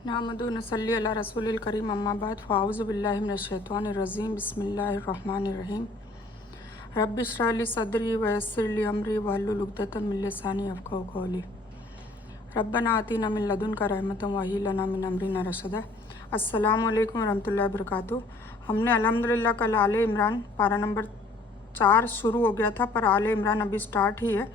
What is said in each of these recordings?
नहमदु व नसल्ली अला रसूलिल करीम अम्मा बाद फ़ाऊज़ु बिल्लाहि मिनश शैतानिर रजीम बिस्मिल्लाहिर रहमानिर रहीम रब्बि इश्रह ली सदरी व यस्सिर ली अमरी वहलुल उक़दतम मिन लिसानी यफ़क़हू क़ौली रब्बना आतिना मिन लदुनका रहमतन व हय्यि लना मिन अमरिना रशदा। अस्सलामु अलैकुम व रहमतुल्लाहि व बरकातुहू। हमने अल्हम्दुलिल्लाह कल आले इमरान पारा नंबर 4 शुरू हो गया था, पर आले इमरान अभी स्टार्ट ही है।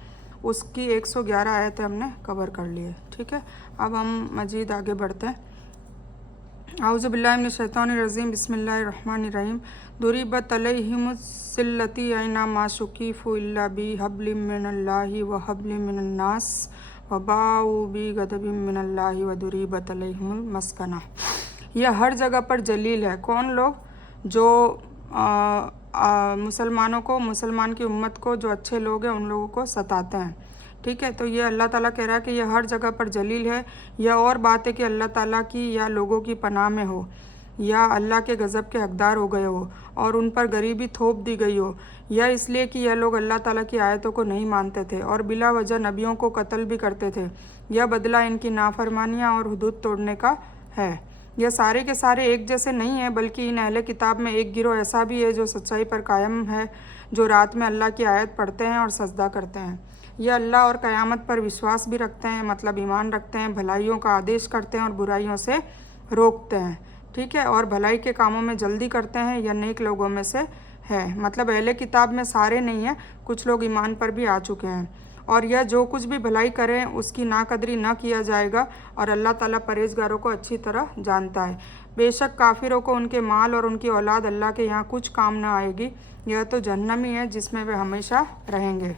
उसकी 111 आयतें हमने कवर कर ली है। ठीक है, अब हम मजीद आगे बढ़ते हैं। आऊज़ु बिल्लाहि मिनश शैतानिर रजीम बिस्मिल्लाहिर रहमानिर रहीम दुरिबत अलैहिमुस्सिल्लती ऐनमा शुकीफु इल्ला बि हब्लिम मिनल्लाहि व हब्लिम मिनन्नास व बाऊ बि गदबिम मिनल्लाहि व दुरिबत अलैहिमुल मस्कना। यह हर जगह पर जलील है। कौन लोग? जो मुसलमानों को, मुसलमान की उम्मत को, जो अच्छे लोग हैं उन लोगों को सताते हैं। ठीक है, तो ये अल्लाह ताला कह रहा है कि यह हर जगह पर जलील है। यह और बात है कि अल्लाह ताला की या लोगों की पनाह में हो, या अल्लाह के गज़ब के हकदार हो गए हो और उन पर गरीबी थोप दी गई हो, या इसलिए कि यह लोग अल्लाह ताला की आयतों को नहीं मानते थे और बिला वजह नबियों को कत्ल भी करते थे। यह बदला इनकी नाफरमानियाँ और हुदूद तोड़ने का है। यह सारे के सारे एक जैसे नहीं हैं, बल्कि इन अहले किताब में एक गिरोह ऐसा भी है जो सच्चाई पर कायम है, जो रात में अल्लाह की आयत पढ़ते हैं और सजदा करते हैं। यह अल्लाह और क़यामत पर विश्वास भी रखते हैं, मतलब ईमान रखते हैं, भलाइयों का आदेश करते हैं और बुराइयों से रोकते हैं। ठीक है, और भलाई के कामों में जल्दी करते हैं। यह नेक लोगों में से है, मतलब अहले किताब में सारे नहीं हैं, कुछ लोग ईमान पर भी आ चुके हैं। और यह जो कुछ भी भलाई करें उसकी नाकदरी न किया जाएगा, और अल्लाह ताला परहेजगारों को अच्छी तरह जानता है। बेशक काफिरों को उनके माल और उनकी औलाद अल्लाह के यहाँ कुछ काम न आएगी, यह तो जहन्नम ही है जिसमें वे हमेशा रहेंगे।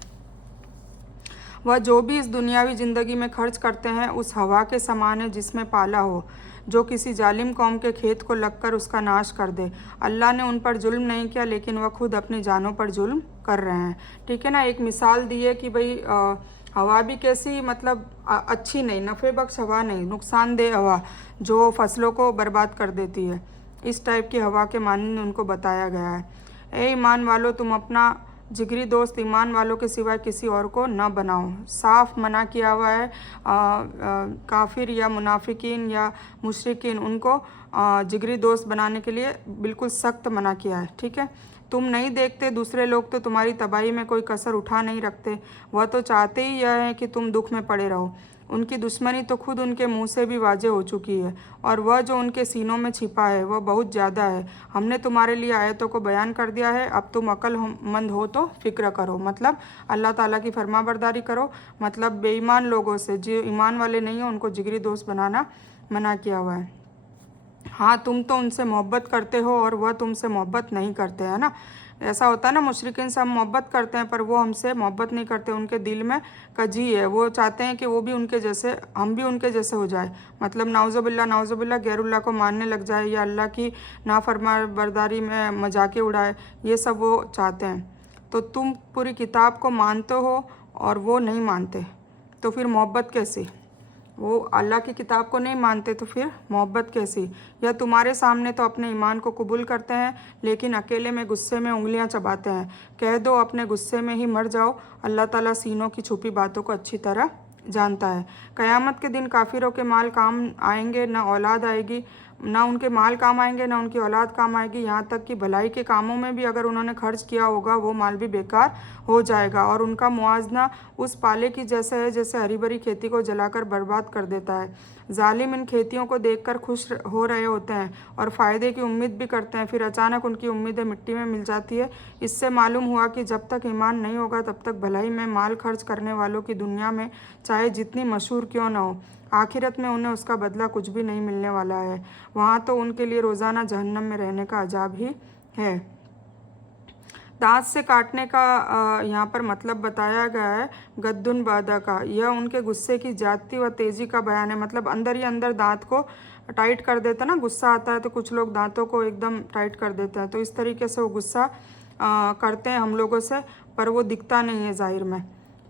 वह जो भी इस दुनियावी ज़िंदगी में खर्च करते हैं उस हवा के समान है जिसमें पाला हो, जो किसी जालिम कौम के खेत को लगकर उसका नाश कर दे। अल्लाह ने उन पर जुल्म नहीं किया, लेकिन वह खुद अपनी जानों पर जुल्म कर रहे हैं। ठीक है ना, एक मिसाल दी है कि भाई हवा भी कैसी, मतलब अच्छी नहीं, नफ़े बख्श हवा नहीं, नुकसानदेह हवा जो फसलों को बर्बाद कर देती है। इस टाइप की हवा के मानने उनको बताया गया है। ए ईमान वालों, तुम अपना जिगरी दोस्त ईमान वालों के सिवाय किसी और को न बनाओ। साफ मना किया हुआ है। काफिर या मुनाफिकीन या मुशरिकीन, उनको जिगरी दोस्त बनाने के लिए बिल्कुल सख्त मना किया है। ठीक है, तुम नहीं देखते दूसरे लोग तो तुम्हारी तबाही में कोई कसर उठा नहीं रखते। वह तो चाहते ही यह है कि तुम दुख में पड़े रहो। उनकी दुश्मनी तो खुद उनके मुंह से भी वाज़ेह हो चुकी है, और वह जो उनके सीनों में छिपा है वह बहुत ज़्यादा है। हमने तुम्हारे लिए आयतों को बयान कर दिया है, अब तुम अक्लमंद हो तो फ़िक्र करो, मतलब अल्लाह ताला की फरमाबरदारी करो। मतलब बेईमान लोगों से, जो ईमान वाले नहीं हैं, उनको जिगरी दोस्त बनाना मना किया हुआ है। हाँ, तुम तो उनसे मोहब्बत करते हो और वह तुमसे मोहब्बत नहीं करते, है ना। ऐसा होता है ना, मुशरिकीन से हम मोहब्बत करते हैं पर वो हमसे मोहब्बत नहीं करते। उनके दिल में कजी है, वो चाहते हैं कि वो भी उनके जैसे, हम भी उनके जैसे हो जाए। मतलब नाउज़ुबिल्लाह गैरुल्लाह को मानने लग जाए, या अल्लाह की नाफरमाबरदारी में मजाके उड़ाए, ये सब वो चाहते हैं। तो तुम पूरी किताब को मानते हो और वो नहीं मानते, तो फिर मोहब्बत कैसी? वो अल्लाह की किताब को नहीं मानते तो फिर मोहब्बत कैसी? या तुम्हारे सामने तो अपने ईमान को कबूल करते हैं, लेकिन अकेले में गुस्से में उंगलियां चबाते हैं। कह दो अपने गुस्से में ही मर जाओ, अल्लाह ताला सीनों की छुपी बातों को अच्छी तरह जानता है। क़यामत के दिन काफिरों के माल काम आएंगे, ना औलाद आएगी, ना उनके माल काम आएंगे, ना उनकी औलाद काम आएगी। यहाँ तक कि भलाई के कामों में भी अगर उन्होंने खर्च किया होगा वो माल भी बेकार हो जाएगा, और उनका मुआवजा उस पाले की जैसे है जैसे हरी भरी खेती को जलाकर बर्बाद कर देता है। जालिम इन खेतियों को देखकर खुश हो रहे होते हैं और फ़ायदे की उम्मीद भी करते हैं, फिर अचानक उनकी उम्मीदें मिट्टी में मिल जाती है। इससे मालूम हुआ कि जब तक ईमान नहीं होगा तब तक भलाई में माल खर्च करने वालों की दुनिया में चाहे जितनी मशहूर क्यों न हो, आखिरत में उन्हें उसका बदला कुछ भी नहीं मिलने वाला है। वहाँ तो उनके लिए रोज़ाना जहन्नम में रहने का अजाब ही है। दांत से काटने का यहाँ पर मतलब बताया गया है गद्दुन बादा का। यह उनके गुस्से की ज्यादती व तेज़ी का बयान है, मतलब अंदर ही अंदर दांत को टाइट कर देता ना। गुस्सा आता है तो कुछ लोग दांतों को एकदम टाइट कर देते हैं, तो इस तरीके से वो गुस्सा करते हैं हम लोगों से, पर वो दिखता नहीं है ज़ाहिर में।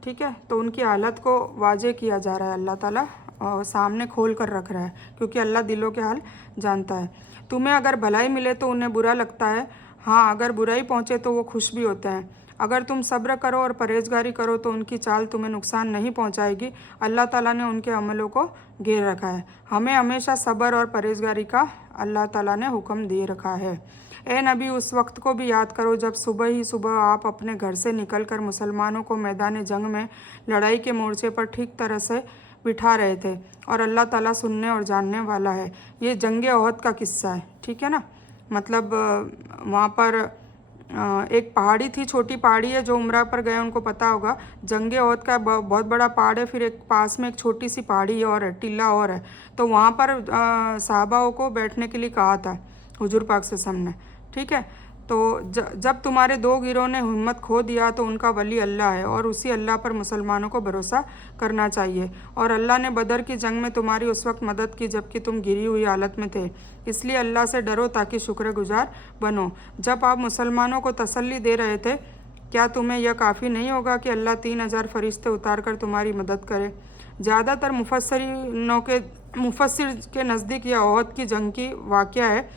ठीक है, तो उनकी हालत को वाजे किया जा रहा है, अल्लाह ताला सामने खोल कर रख रहा है, क्योंकि अल्लाह दिलों के हाल जानता है। तुम्हें अगर भलाई मिले तो उन्हें बुरा लगता है, हाँ अगर बुराई पहुँचे तो वो खुश भी होते हैं। अगर तुम सब्र करो और परहेजगारी करो तो उनकी चाल तुम्हें नुकसान नहीं पहुंचाएगी। अल्लाह ताला ने उनके अमलों को घेर रखा है। हमें हमेशा सब्र और परहेजगारी का अल्लाह ताला ने हुक्म दे रखा है। ए नबी, उस वक्त को भी याद करो जब सुबह ही सुबह आप अपने घर से निकलकर मुसलमानों को मैदान जंग में लड़ाई के मोर्चे पर ठीक तरह से बिठा रहे थे, और अल्लाह ताला सुनने और जानने वाला है। ये जंग ओहद का किस्सा है, ठीक है ना। मतलब वहाँ पर एक पहाड़ी थी, छोटी पहाड़ी है, जो उम्रा पर गए उनको पता होगा। जंग ओहद का बहुत बड़ा पहाड़ है, फिर एक पास में एक छोटी सी पहाड़ी और है, टीला और है। तो वहाँ पर सहाबाओं को बैठने के लिए कहा था हुजूर पाक सल्लल्लाहु अलैहि वसल्लम ने, ठीक है। तो जब तुम्हारे दो गिरोह ने हिम्मत खो दिया तो उनका वली अल्लाह है, और उसी अल्लाह पर मुसलमानों को भरोसा करना चाहिए। और अल्लाह ने बदर की जंग में तुम्हारी उस वक्त मदद की जबकि तुम गिरी हुई हालत में थे, इसलिए अल्लाह से डरो ताकि शुक्रगुजार बनो। जब आप मुसलमानों को तसल्ली दे रहे थे, क्या तुम्हें यह काफ़ी नहीं होगा कि अल्लाह 3000 फरिश्ते उतार कर तुम्हारी मदद करे। ज़्यादातर मुफस्सिर के नज़दीक यह ओहद की जंग की वाक़या है,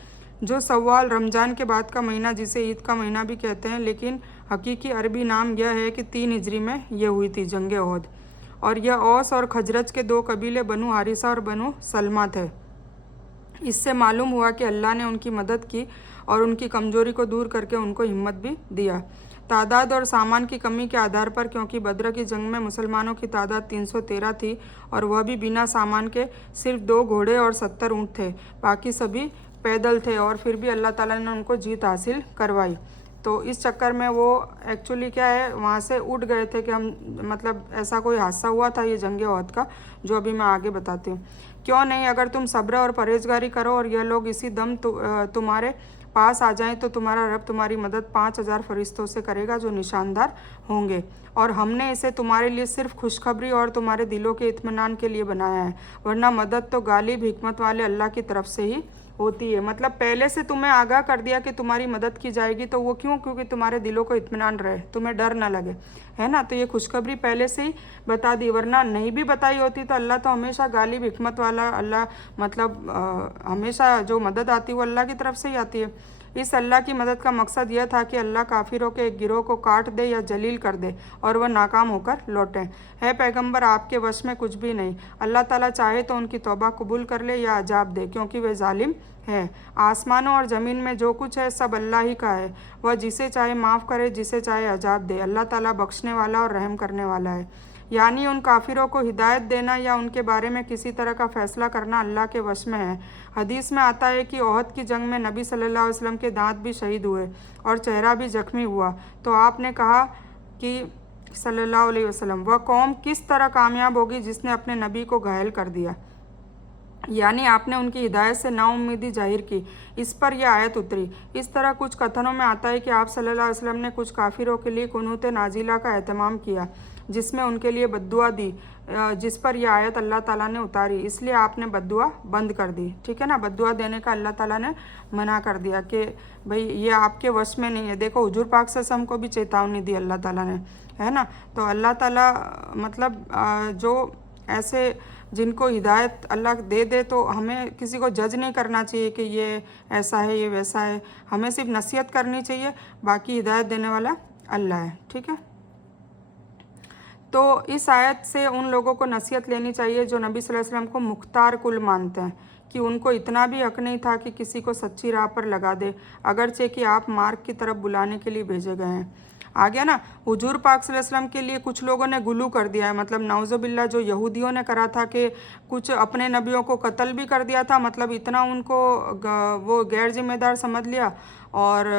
जो सव्वाल रमज़ान के बाद का महीना, जिसे ईद का महीना भी कहते हैं, लेकिन हकीकी अरबी नाम यह है कि 3 हिजरी में यह हुई थी जंग ओहद। और यह औस और खजरज के 2 कबीले बनु हारिसा और बनु सलमा थे। इससे मालूम हुआ कि अल्लाह ने उनकी मदद की और उनकी कमज़ोरी को दूर करके उनको हिम्मत भी दिया। तादाद और सामान की कमी के आधार पर, क्योंकि बद्र की जंग में मुसलमानों की तादाद 313 थी और वह भी बिना सामान के, सिर्फ 2 घोड़े और 70 ऊँट थे, बाकी सभी पैदल थे, और फिर भी अल्लाह ताला ने उनको जीत हासिल करवाई। तो इस चक्कर में वो एक्चुअली क्या है, वहाँ से उठ गए थे कि हम, मतलब ऐसा कोई हादसा हुआ था ये जंग ओहद का, जो अभी मैं आगे बताती हूँ। क्यों नहीं, अगर तुम सब्र और परहेजगारी करो और यह लोग इसी दम तुम्हारे पास आ जाएं तो तुम्हारा रब तुम्हारी मदद 5000 फरिश्तों से करेगा जो निशानदार होंगे। और हमने इसे तुम्हारे लिए सिर्फ खुशखबरी और तुम्हारे दिलों के इत्मीनान के लिए बनाया है, वरना मदद तो गालिब हिकमत वाले अल्लाह की तरफ से ही होती है। मतलब पहले से तुम्हें आगाह कर दिया कि तुम्हारी मदद की जाएगी, तो वो क्यों? क्योंकि तुम्हारे दिलों को इत्मीनान रहे, तुम्हें डर ना लगे, है ना। तो ये खुशखबरी पहले से ही बता दी, वरना नहीं भी बताई होती तो अल्लाह तो हमेशा गालिब हिकमत वाला अल्लाह, मतलब हमेशा जो मदद आती है वो अल्लाह की तरफ से ही आती है। इस अल्लाह की मदद का मकसद यह था कि अल्लाह काफिरों के एक गिरोह को काट दे या जलील कर दे और वह नाकाम होकर लौटें। है पैगंबर, आपके वश में कुछ भी नहीं। अल्लाह ताला चाहे तो उनकी तौबा कबूल कर ले या अजाब दे, क्योंकि वह जालिम है। आसमानों और ज़मीन में जो कुछ है सब अल्लाह ही का है। वह जिसे चाहे माफ़ करे, जिसे चाहे अजाब दे। अल्लाह ताला बख्शने वाला और रहम करने वाला है। यानी उन काफिरों को हिदायत देना या उनके बारे में किसी तरह का फ़ैसला करना अल्लाह के वश में है। हदीस में आता है कि ओहद की जंग में नबी सल्लल्लाहु अलैहि वसल्लम के दांत भी शहीद हुए और चेहरा भी जख्मी हुआ। तो आपने कहा कि सल्लल्लाहु अलैहि वसल्लम, वह कौम किस तरह कामयाब होगी जिसने अपने नबी को घायल कर दिया, यानी आपने उनकी हिदायत से नाउम्मीदी जाहिर की। इस पर यह आयत उतरी। इस तरह कुछ कथनों में आता है कि आप सल्लल्लाहु अलैहि वसल्लम ने कुछ काफिरों के लिए कुनूत नाजिला का एहतमाम किया, जिसमें उनके लिए बद्दुआ दी, जिस पर यह आयत अल्लाह ताला ने उतारी, इसलिए आपने बद्दुआ बंद कर दी। ठीक है ना, बद्दुआ देने का अल्लाह ताला ने मना कर दिया कि भाई ये आपके वश में नहीं है। देखो हुजूर पाक सल्लल्लाहु अलैहि वसल्लम को भी चेतावनी दी अल्लाह ताला ने, है ना। तो अल्लाह ताला मतलब जो ऐसे जिनको हिदायत अल्लाह दे दे, तो हमें किसी को जज नहीं करना चाहिए कि ये ऐसा है ये वैसा है, हमें सिर्फ नसीहत करनी चाहिए, बाकी हिदायत देने वाला अल्लाह है। ठीक है, तो इस आयत से उन लोगों को नसीहत लेनी चाहिए जो नबी सल्लल्लाहु अलैहि वसल्लम को मुख्तार कुल मानते हैं, कि उनको इतना भी हक नहीं था कि किसी को सच्ची राह पर लगा दे, अगरचे कि आप मार्ग की तरफ बुलाने के लिए भेजे गए हैं। आ गया ना। हुजूर पाक सल्लल्लाहु अलैहि वसल्लम के लिए कुछ लोगों ने गुलू कर दिया है, मतलब नाउज़ुबिल्लाह, जो यहूदियों ने करा था कि कुछ अपने नबियों को कत्ल भी कर दिया था, मतलब इतना उनको वो गैर जिम्मेदार समझ लिया और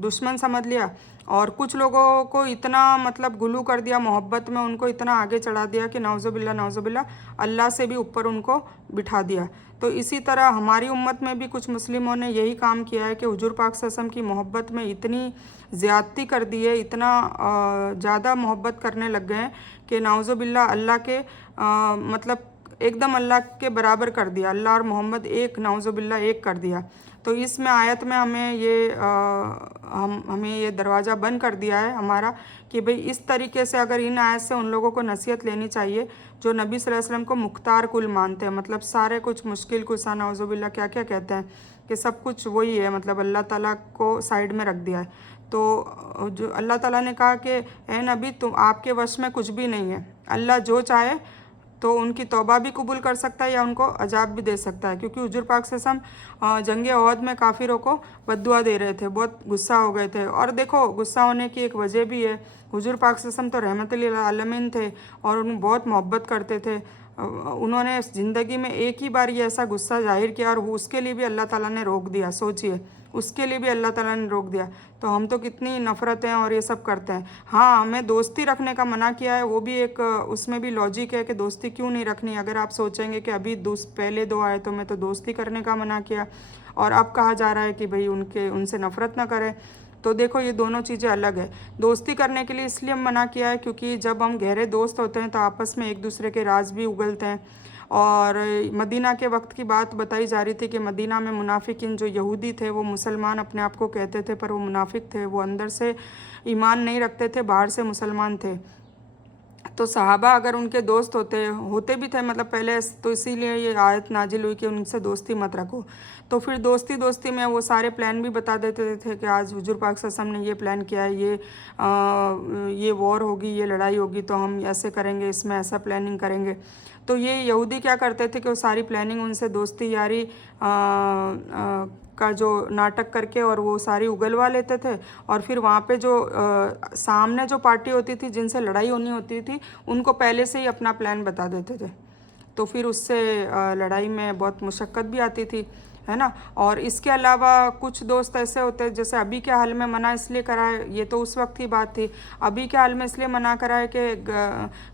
दुश्मन समझ लिया। और कुछ लोगों को इतना मतलब गुलू कर दिया, मोहब्बत में उनको इतना आगे चढ़ा दिया कि नाउज़ुबिल्लाह अल्लाह से भी ऊपर उनको बिठा दिया। तो इसी तरह हमारी उम्मत में भी कुछ मुस्लिमों ने यही काम किया है कि हुजूर पाक सल्लल्लाहु अलैहि वसल्लम की मोहब्बत में इतनी ज़्यादती कर दी है, इतना ज़्यादा मोहब्बत करने लग गए हैं कि नाउज़ुबिल्लाह अल्लाह के मतलब एकदम अल्लाह के बराबर कर दिया, अल्लाह और मोहम्मद एक, नाउज़ुबिल्लाह एक कर दिया। तो इसमें आयत में हमें ये दरवाज़ा बंद कर दिया है हमारा कि भाई इस तरीके से अगर इन आयत से उन लोगों को नसीहत लेनी चाहिए जो नबी सल्लल्लाहु अलैहि वसल्लम को मुख्तार कुल मानते हैं, मतलब सारे कुछ मुश्किल कुसा नाउज़ुबिल्लाह क्या क्या कहते हैं कि सब कुछ वही है, मतलब अल्लाह ताला को साइड में रख दिया है। तो जो अल्लाह ताला ने कहा कि ए नबी तुम आपके वश में कुछ भी नहीं है, अल्लाह जो चाहे तो उनकी तौबा भी कबूल कर सकता है या उनको अजाब भी दे सकता है। क्योंकि हुजूर पाक से हम जंग ओहद में काफिरों को बद्दुआ दे रहे थे, बहुत गुस्सा हो गए थे। और देखो गुस्सा होने की एक वजह भी है, हुजूर पाक से हम तो रहमतुल लिल आलमीन थे और उन्हें बहुत मोहब्बत करते थे। उन्होंने ज़िंदगी में एक ही बार ये ऐसा गुस्सा जाहिर किया और उसके लिए भी अल्लाह ताला ने रोक दिया। सोचिए, उसके लिए भी अल्लाह ताला ने रोक दिया। तो हम तो कितनी नफ़रतें और ये सब करते हैं। हाँ, हमें दोस्ती रखने का मना किया है, वो भी एक उसमें भी लॉजिक है कि दोस्ती क्यों नहीं रखनी। अगर आप सोचेंगे कि अभी पहले 2 आयतों में तो दोस्ती करने का मना किया और अब कहा जा रहा है कि भाई उनसे नफ़रत ना करें, तो देखो ये दोनों चीज़ें अलग है। दोस्ती करने के लिए इसलिए मना किया है क्योंकि जब हम गहरे दोस्त होते हैं तो आपस में एक दूसरे के राज भी उगलते हैं। और मदीना के वक्त की बात बताई जा रही थी कि मदीना में मुनाफिकीन जो यहूदी थे वो मुसलमान अपने आप को कहते थे, पर वो मुनाफिक थे, वो अंदर से ईमान नहीं रखते थे, बाहर से मुसलमान थे। तो सहाबा अगर उनके दोस्त होते भी थे, मतलब पहले, तो इसीलिए ये आयत नाजिल हुई कि उनसे दोस्ती मत रखो। तो फिर दोस्ती में वो सारे प्लान भी बता देते थे कि आज हुजूर पाक सल्लल्लाहु अलैहि वसल्लम ने ये प्लान किया है, ये वॉर होगी, ये लड़ाई होगी, तो हम ऐसे करेंगे, इसमें ऐसा प्लानिंग करेंगे। तो ये यहूदी क्या करते थे कि वो सारी प्लानिंग उनसे दोस्ती यारी का जो नाटक करके और वो सारी उगलवा लेते थे। और फिर वहाँ पे जो सामने जो पार्टी होती थी जिनसे लड़ाई होनी होती थी उनको पहले से ही अपना प्लान बता देते थे। तो फिर उससे लड़ाई में बहुत मुशक्क़त भी आती थी, है ना। और इसके अलावा कुछ दोस्त ऐसे होते हैं, जैसे अभी के हाल में मना इसलिए करा है, ये तो उस वक्त की बात थी, अभी के हाल में इसलिए मना करा है कि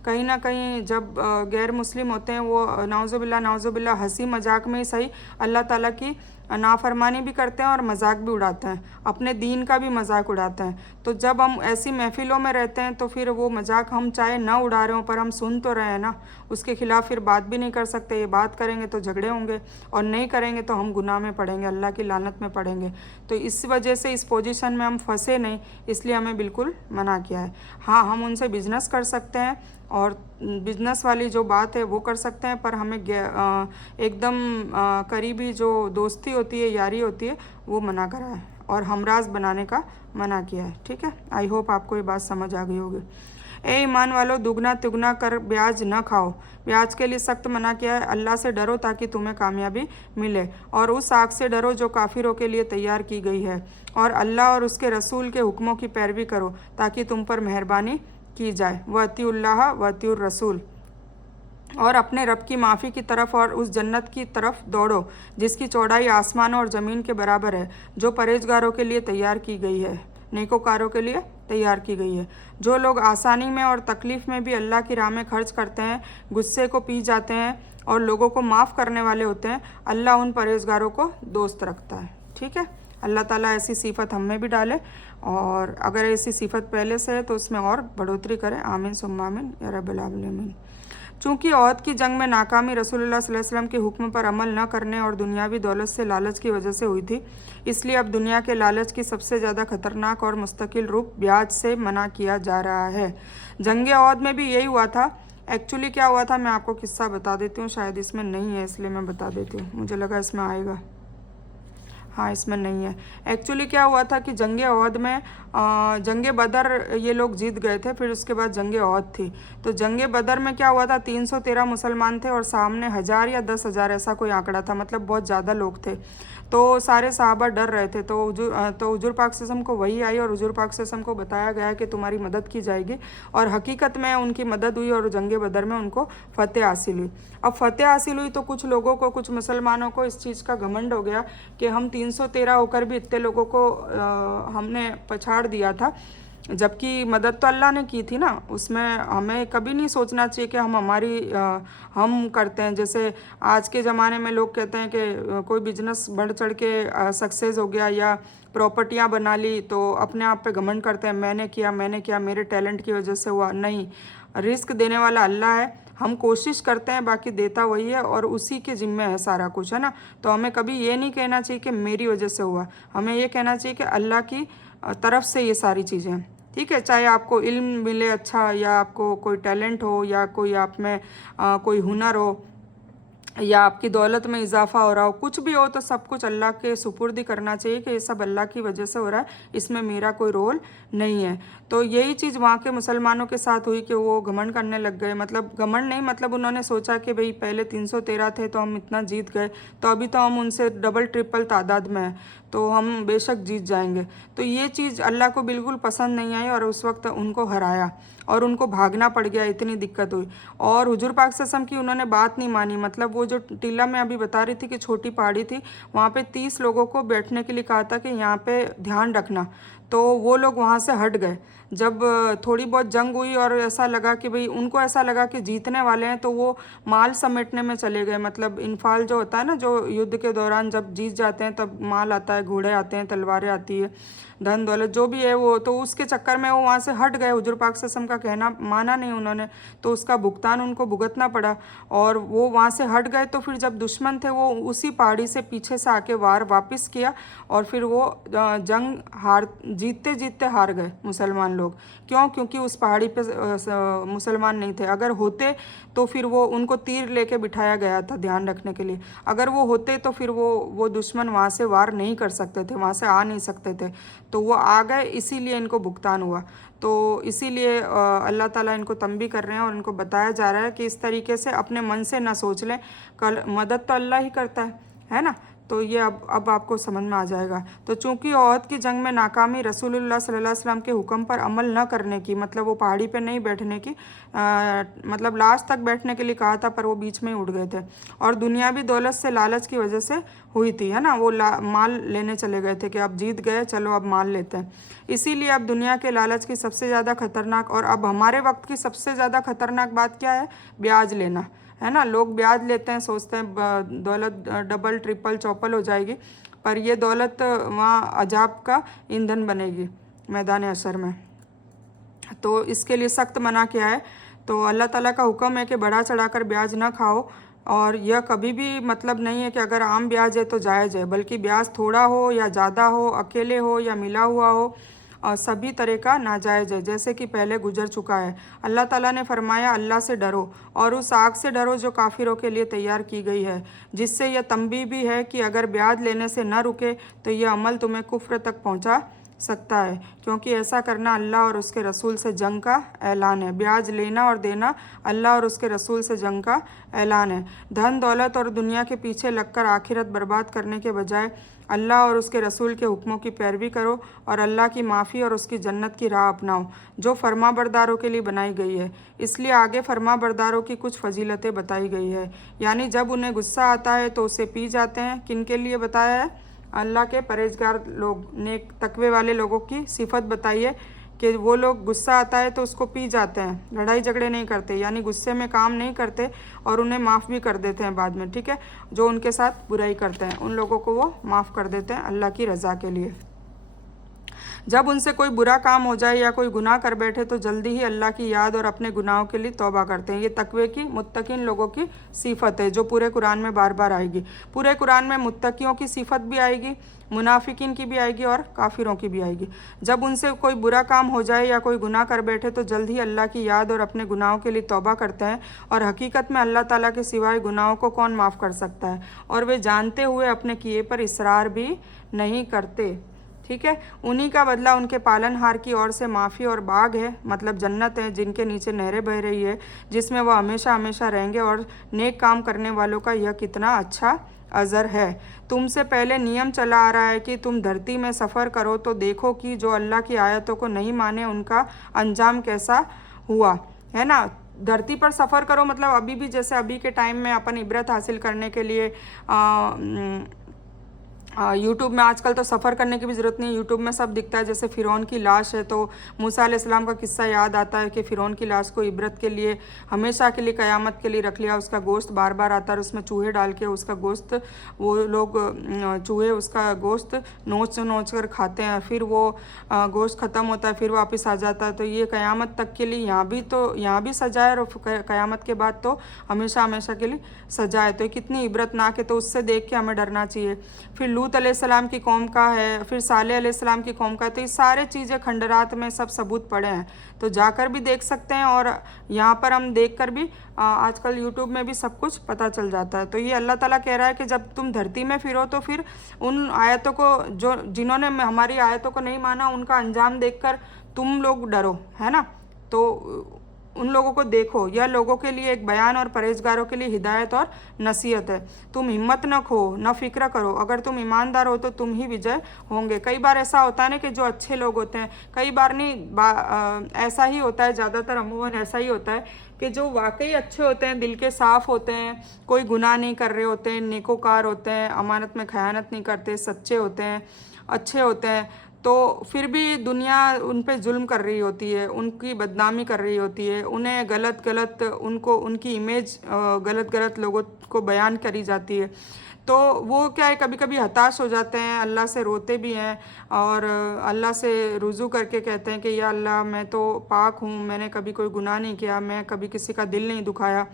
कहीं ना कहीं जब गैर मुस्लिम होते हैं वो नाउज़ुबिल्लाह हंसी मजाक में ही सही अल्लाह ताला की नाफरमानी भी करते हैं और मजाक भी उड़ाते हैं, अपने दीन का भी मजाक उड़ाते हैं। तो जब हम ऐसी महफिलों में रहते हैं तो फिर वो मजाक हम चाहे ना उड़ा रहे हों पर हम सुन तो रहे हैं ना, उसके खिलाफ फिर बात भी नहीं कर सकते। ये बात करेंगे तो झगड़े होंगे और नहीं करेंगे तो हम गुनाह में पड़ेंगे, अल्लाह की लानत में पड़ेंगे। तो इस वजह से इस पोजीशन में हम फंसे नहीं, इसलिए हमें बिल्कुल मना किया है। हाँ, हम उनसे बिजनेस कर सकते हैं और बिजनेस वाली जो बात है वो कर सकते हैं, पर हमें एकदम करीबी जो दोस्ती होती है, यारी होती है, वो मना करा है और हमराज बनाने का मना किया है। ठीक है, आई होप आपको ये बात समझ आ गई होगी। ए ईमान वालों, दुगना तिगुना कर ब्याज न खाओ, ब्याज के लिए सख्त मना किया है। अल्लाह से डरो ताकि तुम्हें कामयाबी मिले और उस आग से डरो जो काफिरों के लिए तैयार की गई है, और अल्लाह और उसके रसूल के हुक्मों की पैरवी करो ताकि तुम पर मेहरबानी की जाए। वअतिउल्लाह वअतिउर रसूल, और अपने रब की माफ़ी की तरफ और उस जन्नत की तरफ दौड़ो जिसकी चौड़ाई आसमानों और ज़मीन के बराबर है, जो परहेजगारों के लिए तैयार की गई है, नेकोकारों के लिए तैयार की गई है। जो लोग आसानी में और तकलीफ़ में भी अल्लाह की राह में खर्च करते हैं, गुस्से को पी जाते हैं और लोगों को माफ़ करने वाले होते हैं, अल्लाह उन परहेजगारों को दोस्त रखता है। ठीक है, अल्लाह ताला ऐसी सिफत हम में भी डाले, और अगर ऐसी सिफत पहले से है तो उसमें और बढ़ोतरी करें। आमीन सुम्मा आमीन या रब्बिल आलमीन। चूँकि ओहद की जंग में नाकामी रसूलुल्लाह सल्लल्लाहु अलैहि वसल्लम के हुक्म पर अमल न करने और दुनियावी दौलत से लालच की वजह से हुई थी, इसलिए अब दुनिया के लालच की सबसे ज़्यादा खतरनाक और मुस्तकिल रूप ब्याज से मना किया जा रहा है। जंग ओहद में भी यही हुआ था। एक्चुअली क्या हुआ था, मैं आपको किस्सा बता देती हूँ, शायद इसमें नहीं है इसलिए मैं बता देती हूँ, मुझे लगा इसमें आएगा। हाँ, इसमें नहीं है। एक्चुअली क्या हुआ था कि जंग ओहद में जंग बदर ये लोग जीत गए थे, फिर उसके बाद जंग ओहद थी। तो जंग बदर में क्या हुआ था, 313 मुसलमान थे और सामने 1000 या 10,000 ऐसा कोई आंकड़ा था, मतलब बहुत ज़्यादा लोग थे। तो सारे सहाबा डर रहे थे। तो हुजूर पाक सल्लल्लाहु को वही आई और हुजूर पाक सल्लल्लाहु को बताया गया कि तुम्हारी मदद की जाएगी, और हकीकत में उनकी मदद हुई और जंग बदर में उनको फ़तेह हासिल हुई। अब फ़तेह हासिल हुई तो कुछ लोगों को, कुछ मुसलमानों को इस चीज़ का घमंड हो गया कि हम 313 होकर भी इतने लोगों को हमने पछाड़ दिया था, जबकि मदद तो अल्लाह ने की थी ना। उसमें हमें कभी नहीं सोचना चाहिए कि हम करते हैं। जैसे आज के ज़माने में लोग कहते हैं कि कोई बिजनेस बढ़ चढ़ के सक्सेस हो गया या प्रॉपर्टियां बना ली तो अपने आप पे घमंड करते हैं, मैंने किया, मेरे टैलेंट की वजह से हुआ। नहीं, रिस्क देने वाला अल्लाह है, हम कोशिश करते हैं, बाकी देता वही है और उसी के ज़िम्मे है सारा कुछ, है ना। तो हमें कभी ये नहीं कहना चाहिए कि मेरी वजह से हुआ, हमें ये कहना चाहिए कि अल्लाह की तरफ से ये सारी चीज़ें हैं। ठीक है। चाहे आपको इल्म मिले अच्छा, या आपको कोई टैलेंट हो, या कोई आप में कोई हुनर हो, या आपकी दौलत में इजाफा हो रहा हो, कुछ भी हो, तो सब कुछ अल्लाह के सुपुर्द करना चाहिए कि ये सब अल्लाह की वजह से हो रहा है, इसमें मेरा कोई रोल नहीं है। तो यही चीज़ वहाँ के मुसलमानों के साथ हुई कि वो घमंड करने लग गए। मतलब घमंड नहीं, मतलब उन्होंने सोचा कि भाई पहले 313 थे तो हम इतना जीत गए, तो अभी तो हम उनसे डबल ट्रिपल तादाद में हैं, तो हम बेशक जीत जाएंगे। तो ये चीज़ अल्लाह को बिल्कुल पसंद नहीं आई और उस वक्त उनको हराया और उनको भागना पड़ गया, इतनी दिक्कत हुई। और हुजूर पाक सल्लल्लाहु अलैहि वसल्लम की उन्होंने बात नहीं मानी। मतलब वो जो टीला में अभी बता रही थी कि छोटी पहाड़ी थी, वहाँ पे 30 लोगों को बैठने के लिए कहा था कि यहाँ पे ध्यान रखना, तो वो लोग वहाँ से हट गए। जब थोड़ी बहुत जंग हुई और ऐसा लगा कि भाई, उनको ऐसा लगा कि जीतने वाले हैं, तो वो माल समेटने में चले गए। मतलब इनफाल जो होता है ना, जो युद्ध के दौरान जब जीत जाते हैं तब माल आता है, घोड़े आते हैं, तलवारें आती है, धन दौलत जो भी है वो, तो उसके चक्कर में वो वहाँ से हट गए। हुजूर पाक सल्लल्लाहु अलैहि वसल्लम का कहना माना नहीं उन्होंने, तो उसका भुगतान उनको भुगतना पड़ा और वो वहाँ से हट गए। तो फिर जब दुश्मन थे वो उसी पहाड़ी से पीछे से आके वार वापस किया और फिर वो जंग जीतते जीतते हार गए मुसलमान लोग। क्यों? क्योंकि उस पहाड़ी पे मुसलमान नहीं थे। अगर होते तो फिर वो उनको तीर लेके बिठाया गया था ध्यान रखने के लिए। अगर वो होते तो फिर वो दुश्मन वहाँ से वार नहीं कर सकते थे, वहाँ से आ नहीं सकते थे, तो वो आ गए, इसीलिए इनको भुगतान हुआ। तो इसीलिए अल्लाह ताला इनको तंबी कर रहे हैं और इनको बताया जा रहा है कि इस तरीके से अपने मन से ना सोच लें, कल मदद तो अल्लाह ही करता है ना। तो ये अब आपको समझ में आ जाएगा। तो चूंकि ओहद की जंग में नाकामी रसूलुल्लाह सल्लल्लाहु अलैहि वसल्लम के हुक्म पर अमल न करने की, मतलब वो पहाड़ी पे नहीं बैठने की, मतलब लास्ट तक बैठने के लिए कहा था पर वो बीच में ही उड़ गए थे, और दुनियावी दौलत से लालच की वजह से हुई थी, है ना। वो माल लेने चले गए थे कि अब जीत गए, चलो अब माल लेते हैं। इसीलिए अब दुनिया के लालच की सबसे ज़्यादा खतरनाक, और अब हमारे वक्त की सबसे ज़्यादा खतरनाक बात क्या है? ब्याज लेना, है ना। लोग ब्याज लेते हैं, सोचते हैं दौलत डबल ट्रिपल चौपल हो जाएगी, पर ये दौलत वहाँ अजाब का ईंधन बनेगी मैदान हशर में। तो इसके लिए सख्त मना किया है। तो अल्लाह ताला का हुक्म है कि बढ़ा चढ़ाकर ब्याज ना खाओ, और यह कभी भी मतलब नहीं है कि अगर आम ब्याज है तो जायज़ है, बल्कि ब्याज थोड़ा हो या ज़्यादा हो, अकेले हो या मिला हुआ हो, और सभी तरह का नाजायज़ है, जैसे कि पहले गुजर चुका है। अल्लाह ताला ने फरमाया, अल्लाह से डरो और उस आग से डरो जो काफिरों के लिए तैयार की गई है, जिससे यह तंबीह भी है कि अगर ब्याज लेने से न रुके तो यह अमल तुम्हें कुफ्र तक पहुंचा सकता है, क्योंकि ऐसा करना अल्लाह और उसके रसूल से जंग का ऐलान है। ब्याज लेना और देना अल्लाह और उसके रसूल से जंग का ऐलान है। धन दौलत और दुनिया के पीछे लगकर आखिरत बर्बाद करने के बजाय अल्लाह और उसके रसूल के हुक्मों की पैरवी करो और अल्लाह की माफ़ी और उसकी जन्नत की राह अपनाओ, जो फर्माबरदारों के लिए बनाई गई है। इसलिए आगे फर्माबरदारों की कुछ फजीलतें बताई गई है, यानी जब उन्हें गुस्सा आता है तो उसे पी जाते हैं। किन के लिए बताया है? अल्लाह के परहेजगार लोग, नेक तकवे वाले लोगों की सिफत बताइए कि वो लोग गुस्सा आता है तो उसको पी जाते हैं, लड़ाई झगड़े नहीं करते, यानी गुस्से में काम नहीं करते, और उन्हें माफ़ भी कर देते हैं बाद में, ठीक है। जो उनके साथ बुराई करते हैं उन लोगों को वो माफ़ कर देते हैं अल्लाह की रज़ा के लिए। जब उनसे कोई बुरा काम हो जाए या कोई गुनाह कर बैठे तो जल्दी ही अल्लाह की याद और अपने गुनाहों के लिए तौबा करते हैं। ये तकवे की मुत्तकीन लोगों की सिफत है, जो पूरे कुरान में बार बार आएगी। पूरे कुरान में मुत्तकियों की सिफत भी आएगी, मुनाफिकीन की भी आएगी और काफिरों की भी आएगी। जब उनसे कोई बुरा काम हो जाए या कोई गुनाह कर बैठे तो जल्द ही अल्लाह की याद और अपने गुनाहों के लिए तौबा करते हैं, और हकीकत में अल्लाह ताला के सिवाय गुनाहों को कौन माफ़ कर सकता है, और वे जानते हुए अपने किए पर इसरार भी नहीं करते, ठीक है। उन्हीं का बदला उनके पालनहार की ओर से माफ़ी और बाग है, मतलब जन्नत है, जिनके नीचे नहरें बह रही है, जिसमें वह हमेशा हमेशा रहेंगे, और नेक काम करने वालों का यह कितना अच्छा अजर है। तुमसे पहले नियम चला आ रहा है कि तुम धरती में सफ़र करो तो देखो कि जो अल्लाह की आयतों को नहीं माने उनका अंजाम कैसा हुआ, है ना। धरती पर सफ़र करो मतलब अभी भी, जैसे अभी के टाइम में अपन इबरत हासिल करने के लिए यूट्यूब में आजकल तो सफ़र करने की भी ज़रूरत नहीं, यूट्यूब में सब दिखता है। जैसे फ़िरौन की लाश है तो मूसा अलैहिस्सलाम का किस्सा याद आता है कि फ़िरौन की लाश को इबरत के लिए हमेशा के लिए क़यामत के लिए रख लिया। उसका गोश्त बार बार आता है, उसमें चूहे डाल के उसका गोश्त, वो लोग चूहे उसका गोश्त नोच नोच कर खाते हैं, फिर वो गोश्त ख़त्म होता है, फिर वापस आ जाता है। तो ये क़यामत तक के लिए यहाँ भी सजा है, और क़यामत के बाद तो हमेशा हमेशा के लिए सजा है। तो कितनी इबरतनाक है, तो उससे देख के हमें डरना चाहिए। फिर लूत अलैहिस्सलाम की कौम का है, फिर सालेह अलैहिस्सलाम की कौम का है। तो ये सारे चीज़ें खंडरात में सब सबूत पड़े हैं, तो जाकर भी देख सकते हैं और यहाँ पर हम देख कर भी आजकल यूट्यूब में भी सब कुछ पता चल जाता है। तो ये अल्लाह ताला कह रहा है कि जब तुम धरती में फिरो तो फिर उन आयतों को, जो जिन्होंने हमारी आयतों को नहीं माना, उनका अंजाम देखकर तुम लोग डरो, है ना। तो उन लोगों को देखो, यह लोगों के लिए एक बयान और परहेजगारों के लिए हिदायत और नसीहत है। तुम हिम्मत न खो, न फिक्र करो, अगर तुम ईमानदार हो तो तुम ही विजय होंगे। कई बार ऐसा होता है ना कि जो अच्छे लोग होते हैं, कई बार नहीं, ऐसा ही होता है, ज़्यादातर अमूमन ऐसा ही होता है कि जो वाकई अच्छे होते हैं, दिल के साफ़ होते हैं, कोई गुनाह नहीं कर रहे होते हैं, नेकोकार होते हैं, अमानत में खयानत नहीं करते, सच्चे होते हैं, अच्छे होते हैं, तो फिर भी दुनिया उन पे जुल्म कर रही होती है, उनकी बदनामी कर रही होती है, उन्हें गलत गलत, उनको उनकी इमेज गलत गलत लोगों को बयान करी जाती है। तो वो क्या है, कभी कभी हताश हो जाते हैं, अल्लाह से रोते भी हैं और अल्लाह से रुजू करके कहते हैं कि या अल्लाह, मैं तो पाक हूँ, मैंने कभी कोई गुनाह नहीं किया, मैं कभी किसी का दिल नहीं दुखाया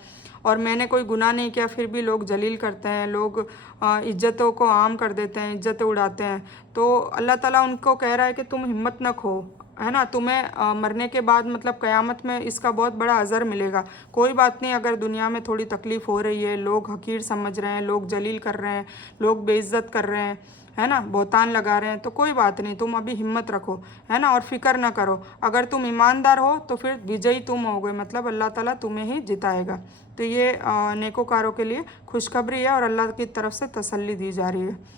और मैंने कोई गुनाह नहीं किया, फिर भी लोग जलील करते हैं, लोग इज्जतों को आम कर देते हैं, इज्जतें उड़ाते हैं। तो अल्लाह ताला उनको कह रहा है कि तुम हिम्मत न खो, है ना। तुम्हें मरने के बाद मतलब क़यामत में इसका बहुत बड़ा अज़र मिलेगा। कोई बात नहीं, अगर दुनिया में थोड़ी तकलीफ़ हो रही है, लोग हकीर समझ रहे हैं, लोग जलील कर रहे हैं, लोग बेइज्जत कर रहे हैं, है ना, बहुतान लगा रहे हैं, तो कोई बात नहीं, तुम अभी हिम्मत रखो, है ना, और फिक्र ना करो। अगर तुम ईमानदार हो तो फिर विजयी तुम होगे, मतलब अल्लाह ताला तुम्हें ही जिताएगा। तो ये नेकोकारों के लिए खुशखबरी है और अल्लाह की तरफ से तसल्ली दी जा रही है।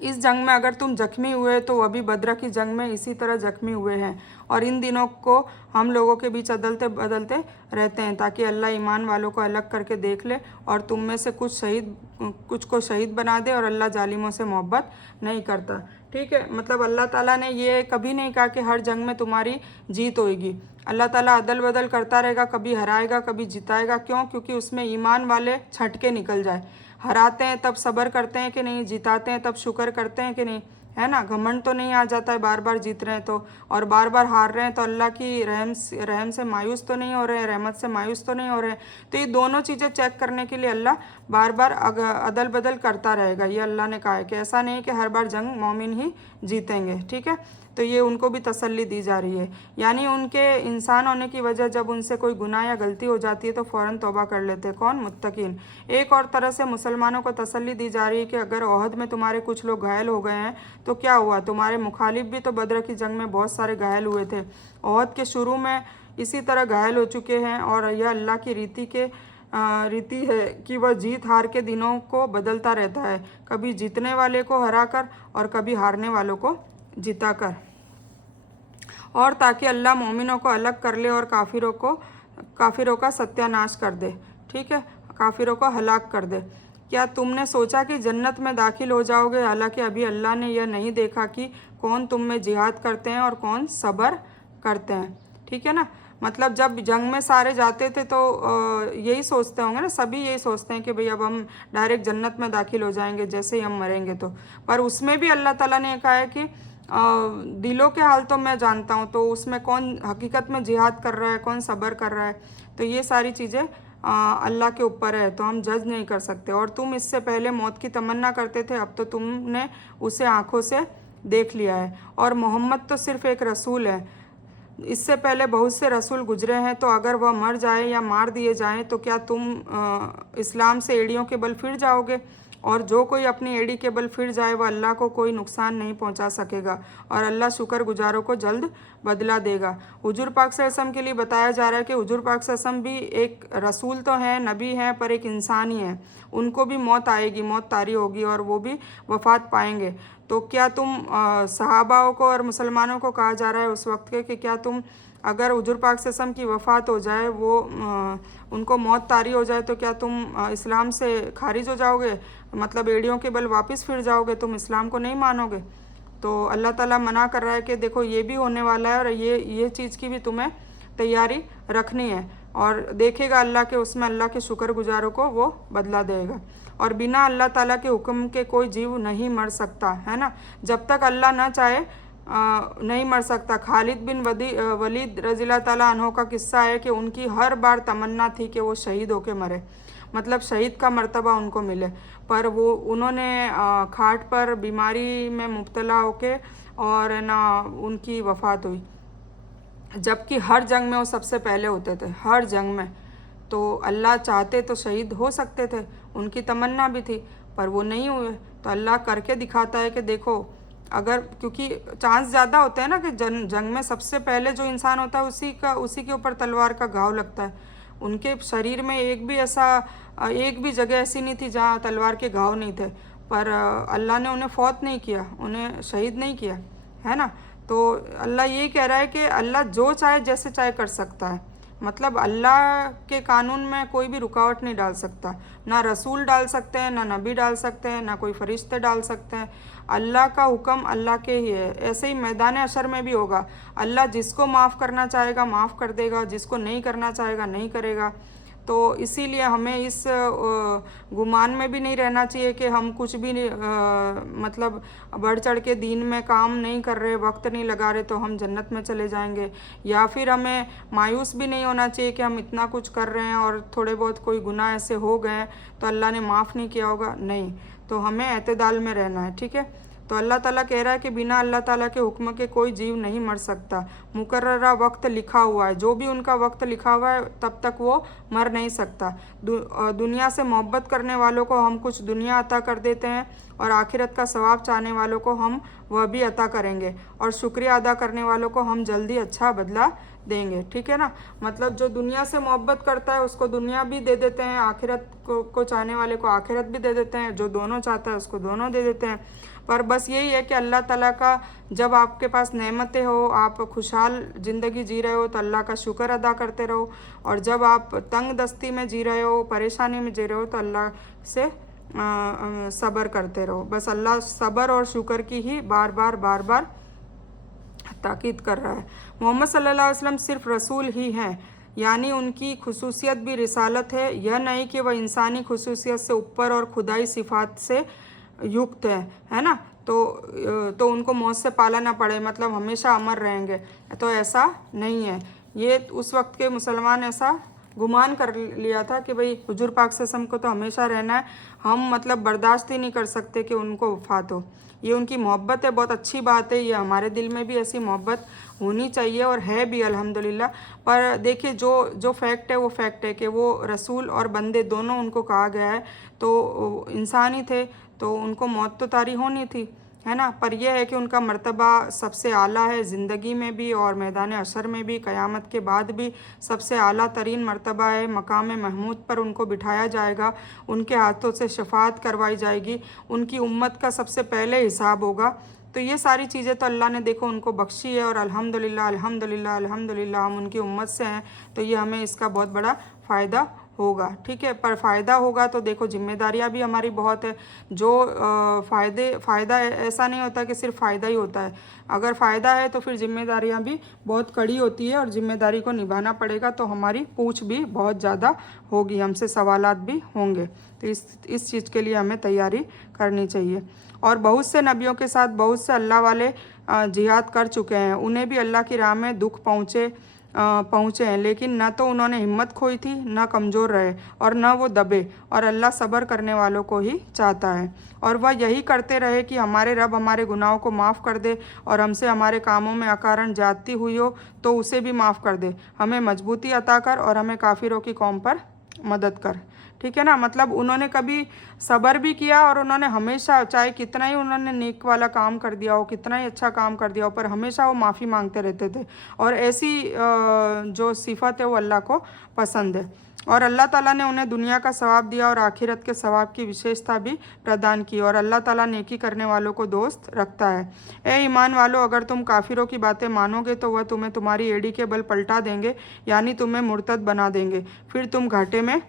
इस जंग में अगर तुम जख्मी हुए तो वह भी बद्र की जंग में इसी तरह जख्मी हुए हैं, और इन दिनों को हम लोगों के बीच अदलते बदलते रहते हैं, ताकि अल्लाह ईमान वालों को अलग करके देख ले और तुम में से कुछ को शहीद बना दे, और अल्लाह जालिमों से मोहब्बत नहीं करता। ठीक है, मतलब अल्लाह ताला ने ये कभी नहीं कहा कि हर जंग में तुम्हारी जीत होगी। अल्लाह ताला अदल बदल करता रहेगा, कभी हराएगा कभी जिताएगा। क्यों? क्योंकि उसमें ईमान वाले छटके निकल जाए। हराते हैं तब सब्र करते हैं कि नहीं, जिताते हैं तब शुक्र करते हैं कि नहीं, है ना। घमंड तो नहीं आ जाता है बार बार जीत रहे हैं तो, और बार बार हार रहे हैं तो अल्लाह की रहम से मायूस तो नहीं हो रहे हैं, रहमत से मायूस तो नहीं हो रहे हैं। तो ये दोनों चीज़ें चेक करने के लिए अल्लाह बार बार अदल बदल करता रहेगा। ये अल्लाह ने कहा है कि ऐसा नहीं कि हर बार जंग मोमिन ही जीतेंगे। ठीक है, तो ये उनको भी तसल्ली दी जा रही है, यानी उनके इंसान होने की वजह जब उनसे कोई गुनाह या गलती हो जाती है तो फ़ौरन तौबा कर लेते हैं। कौन? मुत्तकीन। एक और तरह से मुसलमानों को तसल्ली दी जा रही है कि अगर ओहद में तुम्हारे कुछ लोग घायल हो गए हैं तो क्या हुआ, तुम्हारे मुखालिफ भी तो बद्र की जंग में बहुत सारे घायल हुए थे, ओहद के शुरू में इसी तरह घायल हो चुके हैं। और यह अल्लाह की रीति है कि वह जीत हार के दिनों को बदलता रहता है, कभी जीतने वाले को हरा कर और कभी हारने वालों को जिता कर, और ताकि अल्लाह मोमिनों को अलग कर ले और काफिरों का सत्यानाश कर दे। ठीक है, काफिरों को हलाक कर दे। क्या तुमने सोचा कि जन्नत में दाखिल हो जाओगे, हालांकि अभी अल्लाह ने यह नहीं देखा कि कौन तुम में जिहाद करते हैं और कौन सब्र करते हैं। ठीक है ना, मतलब जब जंग में सारे जाते थे तो यही सोचते होंगे ना, सभी यही सोचते हैं कि भाई अब हम डायरेक्ट जन्नत में दाखिल हो जाएंगे जैसे ही हम मरेंगे तो, पर उसमें भी अल्लाह ताला ने कहा है कि दिलों के हाल तो मैं जानता हूँ, तो उसमें कौन हकीकत में जिहाद कर रहा है, कौन सब्र कर रहा है, तो ये सारी चीज़ें अल्लाह के ऊपर है, तो हम जज नहीं कर सकते। और तुम इससे पहले मौत की तमन्ना करते थे, अब तो तुमने उसे आंखों से देख लिया है। और मोहम्मद तो सिर्फ एक रसूल है, इससे पहले बहुत से रसूल गुजरे हैं, तो अगर वह मर जाए या मार दिए जाएं तो क्या तुम इस्लाम से एड़ियों के बल फिर जाओगे? और जो कोई अपनी एड़ी के बल फिर जाए वह अल्लाह को कोई नुकसान नहीं पहुंचा सकेगा, और अल्लाह शुक्रगुजारों को जल्द बदला देगा। हुजूर पाक सल्लल्लाहु अलैहि वसल्लम के लिए बताया जा रहा है कि हुजूर पाक सल्लल्लाहु अलैहि वसल्लम भी एक रसूल तो हैं, नबी हैं, पर एक इंसान ही है। उनको भी मौत आएगी, मौत तारी होगी और वो भी वफ़ात पाएंगे। तो क्या तुम सहाबाओं को और मुसलमानों को कहा जा रहा है उस वक्त के कि क्या तुम अगर हुजूर पाक सल्लल्लाहु अलैहि वसल्लम की वफ़ात हो जाए, वो उनको मौत तारी हो जाए, तो क्या तुम इस्लाम से खारिज हो जाओगे, मतलब एड़ियों के बल वापस फिर जाओगे, तुम इस्लाम को नहीं मानोगे? तो अल्लाह ताला मना कर रहा है कि देखो ये भी होने वाला है और ये चीज़ की भी तुम्हें तैयारी रखनी है, और देखेगा अल्लाह के उसमें अल्लाह के शुक्रगुजारों को वो बदला देगा। और बिना अल्लाह ताला के हुक्म के कोई जीव नहीं मर सकता, है ना, जब तक अल्लाह ना चाहे नहीं मर सकता। खालिद बिन वलीद रज़ियल्लाहु ताला अन्हु का किस्सा है कि उनकी हर बार तमन्ना थी कि वो शहीद होके मरे, मतलब शहीद का मर्तबा उनको मिले, पर वो उन्होंने खाट पर बीमारी में मुब्तला होके और ना उनकी वफ़ात हुई, जबकि हर जंग में वो सबसे पहले होते थे, हर जंग में। तो अल्लाह चाहते तो शहीद हो सकते थे, उनकी तमन्ना भी थी, पर वो नहीं हुए। तो अल्लाह करके दिखाता है कि देखो, अगर क्योंकि चांस ज़्यादा होते हैं ना कि जंग में सबसे पहले जो इंसान होता है उसी के ऊपर तलवार का घाव लगता है। उनके शरीर में एक भी जगह ऐसी नहीं थी जहाँ तलवार के घाव नहीं थे, पर अल्लाह ने उन्हें फौत नहीं किया, उन्हें शहीद नहीं किया, है ना। तो अल्लाह यही कह रहा है कि अल्लाह जो चाहे जैसे चाहे कर सकता है, मतलब अल्लाह के कानून में कोई भी रुकावट नहीं डाल सकता, ना रसूल डाल सकते हैं, ना नबी डाल सकते हैं, ना कोई फरिश्ते डाल सकते हैं। अल्लाह का हुक्म अल्लाह के ही है। ऐसे ही मैदान अशर में भी होगा, अल्लाह जिसको माफ़ करना चाहेगा माफ़ कर देगा, जिसको नहीं करना चाहेगा नहीं करेगा। तो इसीलिए हमें इस गुमान में भी नहीं रहना चाहिए कि हम कुछ भी मतलब बढ़ चढ़ के दीन में काम नहीं कर रहे, वक्त नहीं लगा रहे, तो हम जन्नत में चले जाएंगे। या फिर हमें मायूस भी नहीं होना चाहिए कि हम इतना कुछ कर रहे हैं और थोड़े बहुत कोई गुनाह ऐसे हो गए तो अल्लाह ने माफ़ नहीं किया होगा, नहीं। तो हमें एतदाल में रहना है, ठीक है। तो अल्लाह ताला कह रहा है कि बिना अल्लाह ताला के हुक्म के कोई जीव नहीं मर सकता। मुकर्ररा वक्त लिखा हुआ है, जो भी उनका वक्त लिखा हुआ है तब तक वो मर नहीं सकता। दुनिया से मोहब्बत करने वालों को हम कुछ दुनिया अता कर देते हैं और आखिरत का सवाब चाहने वालों को हम वह भी अता करेंगे, और शुक्रिया अदा करने वालों को हम जल्दी अच्छा बदला देंगे, ठीक है ना। मतलब जो दुनिया से मोहब्बत करता है उसको दुनिया भी दे देते हैं, आखिरत को चाहने वाले को आखिरत भी दे देते हैं, जो दोनों चाहता है उसको दोनों दे देते हैं। पर बस यही है कि अल्लाह ताला का जब आपके पास नेमतें हो, आप खुशहाल ज़िंदगी जी रहे हो तो अल्लाह का शुक्र अदा करते रहो, और जब आप तंग दस्ती में जी रहे हो, परेशानी में जी रहे हो, तो अल्लाह से सब्र करते रहो। बस अल्लाह सब्र और शुक्र की ही बार बार ताकीद कर रहा है। मोहम्मद सल्लल्लाहु अलैहि वसल्लम सिर्फ रसूल ही हैं, यानी उनकी खुसूसियत भी रिसालत है, यह नहीं कि वह इंसानी खुसूसियत से ऊपर और खुदाई सिफात से युक्त है ना। तो उनको मौत से पाला ना पड़े, मतलब हमेशा अमर रहेंगे, तो ऐसा नहीं है। ये उस वक्त के मुसलमान ऐसा गुमान कर लिया था कि भाई हुजूर पाक सल्लल्लाहु अलैहि वसल्लम को तो हमेशा रहना है, हम मतलब बर्दाश्त ही नहीं कर सकते कि उनको वफ़ात हो। ये उनकी मोहब्बत है, बहुत अच्छी बात है, ये हमारे दिल में भी ऐसी मोहब्बत होनी चाहिए और है भी अल्हम्दुलिल्लाह। पर देखिए जो फैक्ट है वो फैक्ट है कि वो रसूल और बंदे दोनों उनको कहा गया है, तो इंसान ही थे, तो उनको मौत तो तारी होनी थी, है ना। पर यह है कि उनका मर्तबा सबसे आला है, ज़िंदगी में भी और मैदान अशर में भी, क़यामत के बाद भी सबसे आला तरीन मर्तबा है। मकाम महमूद पर उनको बिठाया जाएगा, उनके हाथों से शफाअत करवाई जाएगी, उनकी उम्मत का सबसे पहले हिसाब होगा। तो ये सारी चीज़ें तो अल्लाह ने देखो उनको बख्शी है, और अल्हम्दुलिल्लाह अल्हम्दुलिल्लाह अल्हम्दुलिल्लाह हम उनकी उम्मत से हैं, तो ये हमें इसका बहुत बड़ा फ़ायदा होगा, ठीक है। पर फ़ायदा होगा तो देखो जिम्मेदारियां भी हमारी बहुत है। जो फ़ायदा ऐसा नहीं होता कि सिर्फ फ़ायदा ही होता है, अगर फ़ायदा है तो फिर जिम्मेदारियां भी बहुत कड़ी होती है, और जिम्मेदारी को निभाना पड़ेगा, तो हमारी पूछ भी बहुत ज़्यादा होगी, हमसे सवालात भी होंगे। तो इस चीज़ के लिए हमें तैयारी करनी चाहिए। और बहुत से नबियों के साथ बहुत से अल्लाह वाले जिहाद कर चुके हैं, उन्हें भी अल्लाह की राह में दुख पहुँचे हैं, लेकिन न तो उन्होंने हिम्मत खोई थी, न कमज़ोर रहे, और न वो दबे, और अल्लाह सब्र करने वालों को ही चाहता है। और वह यही करते रहे कि हमारे रब हमारे गुनाहों को माफ़ कर दे, और हमसे हमारे कामों में अकारण ज्यादती हुई हो तो उसे भी माफ़ कर दे, हमें मजबूती अता कर, और हमें काफिरों की कौम पर मदद कर, ठीक है ना। मतलब उन्होंने कभी सब्र भी किया, और उन्होंने हमेशा चाहे कितना ही उन्होंने नेक वाला काम कर दिया हो, कितना ही अच्छा काम कर दिया हो, पर हमेशा वो माफ़ी मांगते रहते थे, और ऐसी जो सिफत है वो अल्लाह को पसंद है। और अल्लाह ताला ने उन्हें दुनिया का सवाब दिया और आखिरत के सवाब की विशेषता भी प्रदान की, और अल्लाह ताला नेकी करने वालों को दोस्त रखता है। ए ईमान वालों, अगर तुम काफिरों की बातें मानोगे तो वह तुम्हें तुम्हारी एड़ी के बल पलटा देंगे, यानी तुम्हें मुर्तद बना देंगे, फिर तुम घाटे में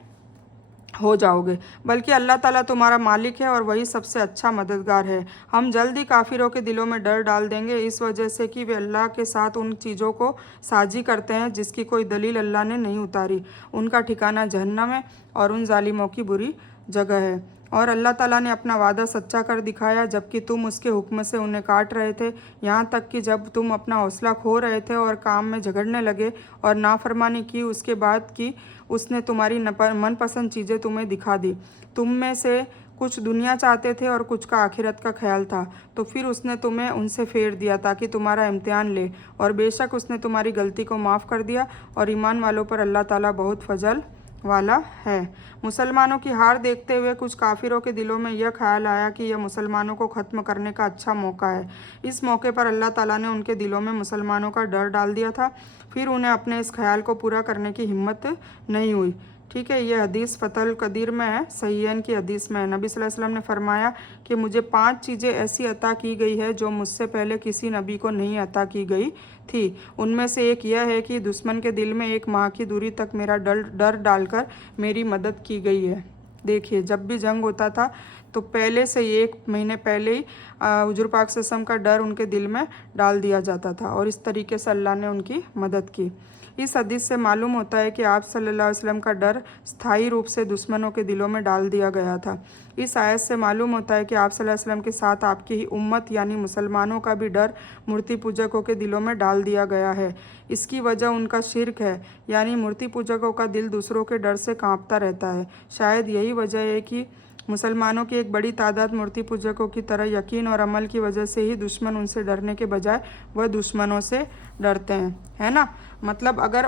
हो जाओगे। बल्कि अल्लाह ताला तुम्हारा मालिक है और वही सबसे अच्छा मददगार है। हम जल्द ही काफिरों के दिलों में डर डाल देंगे, इस वजह से कि वे अल्लाह के साथ उन चीज़ों को साझी करते हैं जिसकी कोई दलील अल्लाह ने नहीं उतारी। उनका ठिकाना जहन्नम है और उन जालिमों की बुरी जगह है। और अल्लाह ताला ने अपना वादा सच्चा कर दिखाया जबकि तुम उसके हुक्म से उन्हें काट रहे थे, यहाँ तक कि जब तुम अपना हौसला खो रहे थे और काम में झगड़ने लगे और नाफरमानी की, उसके बाद कि उसने तुम्हारी मनपसंद चीज़ें तुम्हें दिखा दी। तुम में से कुछ दुनिया चाहते थे और कुछ का आखिरत का ख्याल था, तो फिर उसने तुम्हें उनसे फेर दिया ताकि तुम्हारा इम्तिहान ले, और बेशक उसने तुम्हारी गलती को माफ़ कर दिया, और ईमान वालों पर अल्लाह ताला बहुत फजल वाला है। मुसलमानों की हार देखते हुए कुछ काफिरों के दिलों में यह ख्याल आया कि यह मुसलमानों को ख़त्म करने का अच्छा मौका है। इस मौके पर अल्लाह ताला ने उनके दिलों में मुसलमानों का डर डाल दिया था, फिर उन्हें अपने इस ख्याल को पूरा करने की हिम्मत नहीं हुई। ठीक है, यह हदीस फ़तहुल कदीर में है, सहीहैन की हदीस में है। नबी सल्लल्लाहु अलैहि वसल्लम ने फरमाया कि मुझे 5 चीज़ें ऐसी अता की गई है जो मुझसे पहले किसी नबी को नहीं अता की गई थी। उनमें से एक यह है कि दुश्मन के दिल में 1 माह की दूरी तक मेरा डर डालकर मेरी मदद की गई है। देखिए, जब भी जंग होता था तो पहले से 1 महीने पहले ही हुजूर पाक सल्लल्लाहु अलैहि वसल्लम का डर उनके दिल में डाल दिया जाता था, और इस तरीके से अल्लाह ने उनकी मदद की। इस हदीस से मालूम होता है कि आप सल्लल्लाहु अलैहि वसल्लम का डर स्थायी रूप से दुश्मनों के दिलों में डाल दिया गया था। इस आयत से मालूम होता है कि आप सल्लल्लाहु अलैहि वसल्लम के साथ आपकी ही उम्मत यानी मुसलमानों का भी डर मूर्ति पूजकों के दिलों में डाल दिया गया है। इसकी वजह उनका शिर्क है, यानी मूर्ति पूजकों का दिल दूसरों के डर से कांपता रहता है। शायद यही वजह है कि मुसलमानों की एक बड़ी तादाद मूर्ति पूजकों की तरह यकीन और अमल की वजह से ही दुश्मन उनसे डरने के बजाय वह दुश्मनों से डरते हैं, है ना। मतलब अगर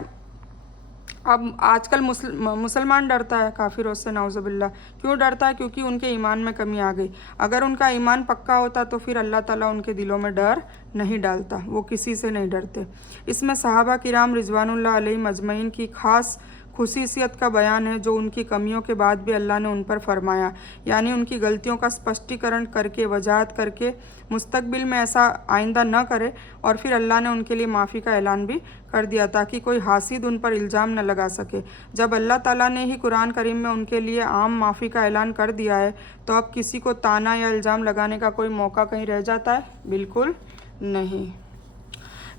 अब आजकल मुसलमान डरता है काफिरों से, नाउज़ुबिल्लाह। क्यों डरता है? क्योंकि उनके ईमान में कमी आ गई। अगर उनका ईमान पक्का होता तो फिर अल्लाह ताला उनके दिलों में डर नहीं डालता, वो किसी से नहीं डरते। इसमें सहाबा किराम रिजवानुल्लाह अलैहिम अजमईन की खास खुसूसियत का बयान है जो उनकी कमियों के बाद भी अल्लाह ने उन पर फरमाया, यानी उनकी गलतियों का स्पष्टीकरण करके, वजाहत करके मुस्तकबिल में ऐसा आइंदा न करे, और फिर अल्लाह ने उनके लिए माफ़ी का ऐलान भी कर दिया ताकि कोई हासिद उन पर इल्ज़ाम न लगा सके। जब अल्लाह ताला ने ही कुरान करीम में उनके लिए आम माफ़ी का ऐलान कर दिया है तो अब किसी को ताना या इल्ज़ाम लगाने का कोई मौका कहीं रह जाता है? बिल्कुल नहीं।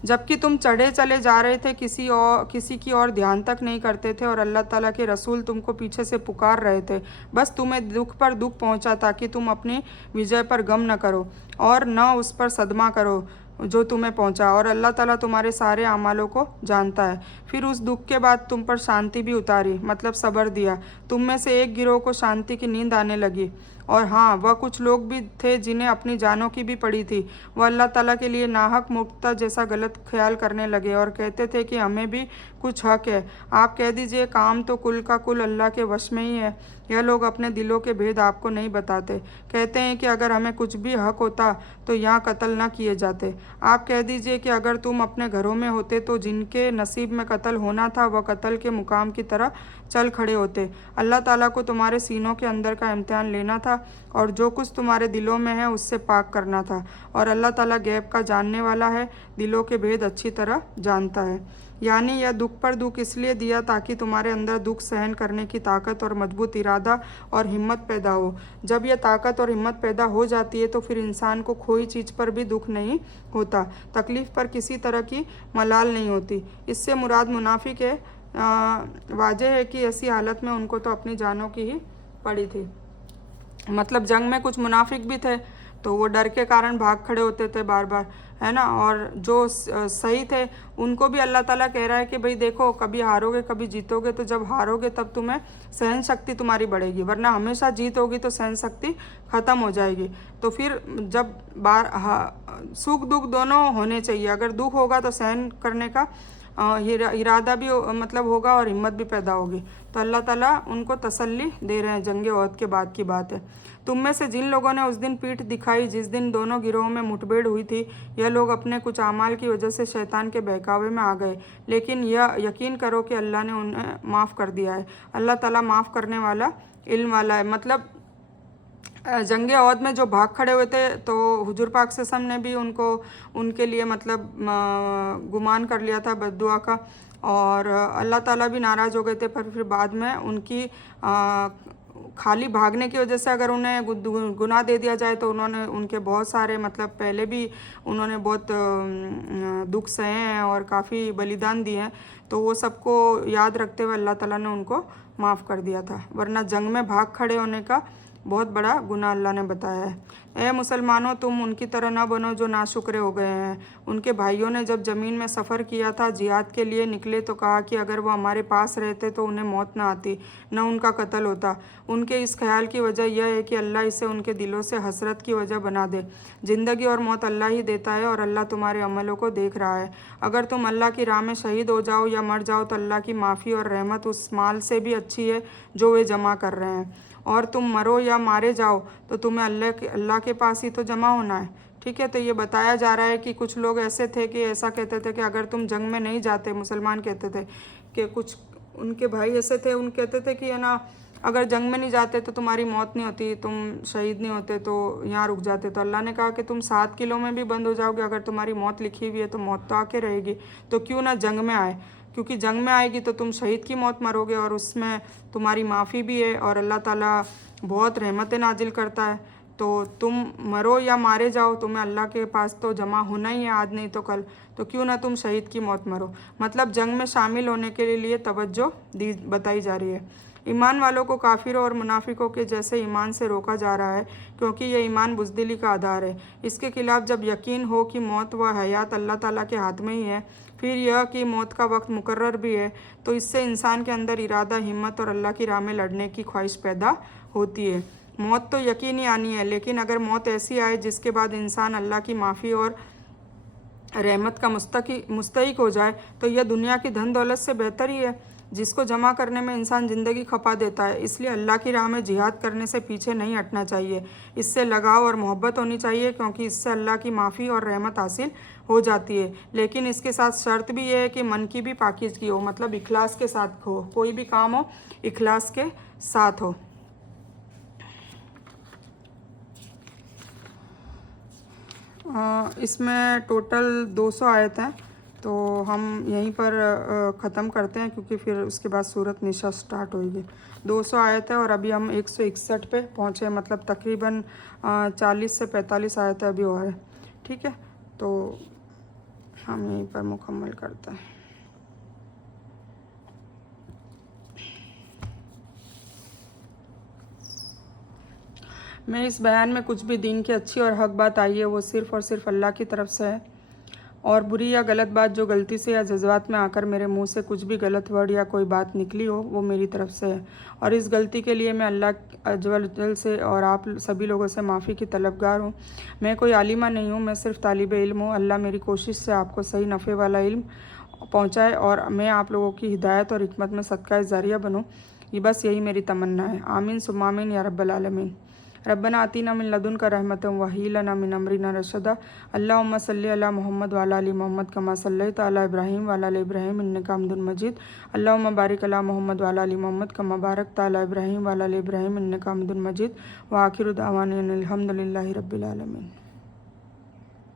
जबकि तुम चढ़े चले जा रहे थे, किसी की ओर ध्यान तक नहीं करते थे, और अल्लाह ताला के रसूल तुमको पीछे से पुकार रहे थे, बस तुम्हें दुख पर दुख पहुंचा ताकि तुम अपनी विजय पर गम न करो और न उस पर सदमा करो जो तुम्हें पहुंचा, और अल्लाह ताला तुम्हारे सारे अमालों को जानता है। फिर उस दुख के बाद तुम पर शांति भी उतारी, मतलब सब्र दिया। तुम में से एक गिरोह को शांति की नींद आने लगी, और हाँ, वह कुछ लोग भी थे जिन्हें अपनी जानों की भी पड़ी थी। वह अल्लाह ताला के लिए नाहक मुक्ता जैसा गलत ख्याल करने लगे और कहते थे कि हमें भी कुछ हक है। आप कह दीजिए, काम तो कुल का कुल अल्लाह के वश में ही है। यह लोग अपने दिलों के भेद आपको नहीं बताते। कहते हैं कि अगर हमें कुछ भी हक होता तो यहाँ कत्ल न किए जाते। आप कह दीजिए कि अगर तुम अपने घरों में होते तो जिनके नसीब में कत्ल होना था वह कत्ल के मुकाम की तरह चल खड़े होते। अल्लाह ताला को तुम्हारे सीनों के अंदर का इम्तिहान लेना था और जो कुछ तुम्हारे दिलों में है उससे पाक करना था, और अल्लाह ताला गैब का जानने वाला है, दिलों के भेद अच्छी तरह जानता है। यानी यह दुख पर दुख इसलिए दिया ताकि तुम्हारे अंदर दुख सहन करने की ताकत और मजबूत इरादा और हिम्मत पैदा हो। जब यह ताकत और हिम्मत पैदा हो जाती है तो फिर इंसान को कोई चीज़ पर भी दुख नहीं होता, तकलीफ़ पर किसी तरह की मलाल नहीं होती। इससे मुराद मुनाफिक है। वाजह है कि ऐसी हालत में उनको तो अपनी जानों की ही पड़ी थी। मतलब जंग में कुछ मुनाफिक भी थे तो वो डर के कारण भाग खड़े होते थे बार बार, है ना। और जो सही थे उनको भी अल्लाह ताला कह रहा है कि भाई देखो, कभी हारोगे कभी जीतोगे, तो जब हारोगे तब तुम्हें सहन शक्ति तुम्हारी बढ़ेगी, वरना हमेशा जीत होगी तो सहन शक्ति ख़त्म हो जाएगी। तो फिर जब सुख दुख दोनों होने चाहिए। अगर दुख होगा तो सहन करने का इरादा भी मतलब होगा और हिम्मत भी पैदा होगी। तो अल्लाह ताला उनको तसल्ली दे रहे हैं। जंग ओहद के बाद की बात है। तुम में से जिन लोगों ने उस दिन पीठ दिखाई जिस दिन दोनों गिरोहों में मुठभेड़ हुई थी, यह लोग अपने कुछ अमाल की वजह से शैतान के बहकावे में आ गए, लेकिन यह यकीन करो कि अल्लाह ने उन्हें माफ़ कर दिया है। अल्लाह ताला माफ़ करने वाला, इल्म वाला है। मतलब जंगे ओहद में जो भाग खड़े हुए थे तो हुजूर पाक सल्लल्लाहु अलैहि वसल्लम ने भी उनके लिए मतलब गुमान कर लिया था बद्दुआ का, और अल्लाह ताला भी नाराज़ हो गए थे। पर फिर बाद में उनकी खाली भागने की वजह से अगर उन्हें गुनाह दे दिया जाए तो उन्होंने उनके बहुत सारे मतलब पहले भी उन्होंने बहुत दुख सहे हैं और काफ़ी बलिदान दिए हैं, तो वो सबको याद रखते हुए अल्लाह ताला ने उनको माफ़ कर दिया था। वरना जंग में भाग खड़े होने का बहुत बड़ा गुनाह अल्लाह ने बताया है। ए मुसलमानों, तुम उनकी तरह न बनो जो नाशुक्रे हो गए हैं। उनके भाइयों ने जब ज़मीन में सफ़र किया था, जिहाद के लिए निकले, तो कहा कि अगर वो हमारे पास रहते तो उन्हें मौत न आती, न उनका कत्ल होता। उनके इस ख्याल की वजह यह है कि अल्लाह इसे उनके दिलों से हसरत की वजह बना दे। ज़िंदगी और मौत अल्लाह ही देता है और अल्लाह तुम्हारे अमलों को देख रहा है। अगर तुम अल्लाह की राह में शहीद हो जाओ या मर जाओ तो अल्लाह की माफ़ी और रहमत उस माल से भी अच्छी है जो वे जमा कर रहे हैं। और तुम मरो या मारे जाओ तो तुम्हें अल्लाह के पास ही तो जमा होना है। ठीक है, तो ये बताया जा रहा है कि कुछ लोग ऐसे थे कि ऐसा कहते थे कि अगर तुम जंग में नहीं जाते, मुसलमान कहते थे कि कुछ उनके भाई ऐसे थे, उन कहते थे कि है ना, अगर जंग में नहीं जाते तो तुम्हारी मौत नहीं होती, तुम शहीद नहीं होते तो यहाँ रुक जाते। तो अल्लाह ने कहा कि तुम 7 किलो में भी बंद हो जाओगे, अगर तुम्हारी मौत लिखी हुई है तो मौत तो आके रहेगी, तो क्यों ना जंग में आए, क्योंकि जंग में आएगी तो तुम शहीद की मौत मरोगे और उसमें तुम्हारी माफ़ी भी है और अल्लाह ताला बहुत रहमतें नाजिल करता है। तो तुम मरो या मारे जाओ, तुम्हें अल्लाह के पास तो जमा होना ही है, आज नहीं तो कल, तो क्यों ना तुम शहीद की मौत मरो। मतलब जंग में शामिल होने के लिए तवज्जो दी बताई जा रही है। ईमान वालों को काफिरों और मुनाफिकों के जैसे ईमान से रोका जा रहा है, क्योंकि यह ईमान बुज़दिली का आधार है। इसके खिलाफ जब यकीन हो कि मौत व हयात अल्लाह ताला के हाथ में ही है, फिर यह कि मौत का वक्त मुकर्रर भी है, तो इससे इंसान के अंदर इरादा, हिम्मत और अल्लाह की राह में लड़ने की ख्वाहिश पैदा होती है। मौत तो यकीनी आनी है, लेकिन अगर मौत ऐसी आए जिसके बाद इंसान अल्लाह की माफ़ी और रहमत का मुस्तहिक हो जाए, तो यह दुनिया की धन दौलत से बेहतर ही है, जिसको जमा करने में इंसान ज़िंदगी खपा देता है। इसलिए अल्लाह की राह में जिहाद करने से पीछे नहीं हटना चाहिए, इससे लगाव और मोहब्बत होनी चाहिए, क्योंकि इससे अल्लाह की माफ़ी और रहमत हासिल हो जाती है। लेकिन इसके साथ शर्त भी यह है कि मन की भी पाकीज़गी हो, मतलब इखलास के साथ हो, कोई भी काम हो इखलास के साथ हो। इसमें टोटल 200 आयत हैं, तो हम यहीं पर ख़त्म करते हैं, क्योंकि फिर उसके बाद सूरत निशा स्टार्ट होगी। 200 आयत है और अभी हम 161 पे पहुँचे, मतलब तकरीबन 40 से 45 आयतें अभी और है। ठीक है, तो हम यहीं पर मुकम्मल करते हैं। मैं इस बयान में कुछ भी दीन की अच्छी और हक बात आई है वो सिर्फ़ और सिर्फ अल्लाह की तरफ से है, और बुरी या गलत बात जो गलती से या जज्बात में आकर मेरे मुंह से कुछ भी गलत वर्ड या कोई बात निकली हो, वो मेरी तरफ से है, और इस गलती के लिए मैं अल्लाह अज़्ज़वजल से और आप सभी लोगों से माफ़ी की तलबगार हूँ। मैं कोई आलिमा नहीं हूँ, मैं सिर्फ तालिब इल्म हूँ। अल्लाह मेरी कोशिश से आपको सही नफ़े वाला इल्म पहुँचाए और मैं आप लोगों की हिदायत और हिकमत में सदका जारिया बनूँ, ये बस यही मेरी तमन्ना है। आमीन सुम्मा आमीन या रब्बल आलमीन। रब्बना आतीना मिन लदुनका रहमतन व हय्यि लना मिन अमरिना रशदा। अल्लाहुम्मा सल्लि अला मुहम्मद व अला आलि मुहम्मद कमा सल्लैता अला इब्राहीम व अला आलि इब्राहीम इन्नका हमीदुम मजीद। अल्लाहुम्मा बारिक अला मुहम्मद व अला आलि मुहम्मद कमा बारकता अला इब्राहीम व अला आलि इब्राहीम इन्नका हमीदुम मजीद। व आखिरु दावाना अनिल हम्दुलिल्लाहि रब्बिल आलमीन।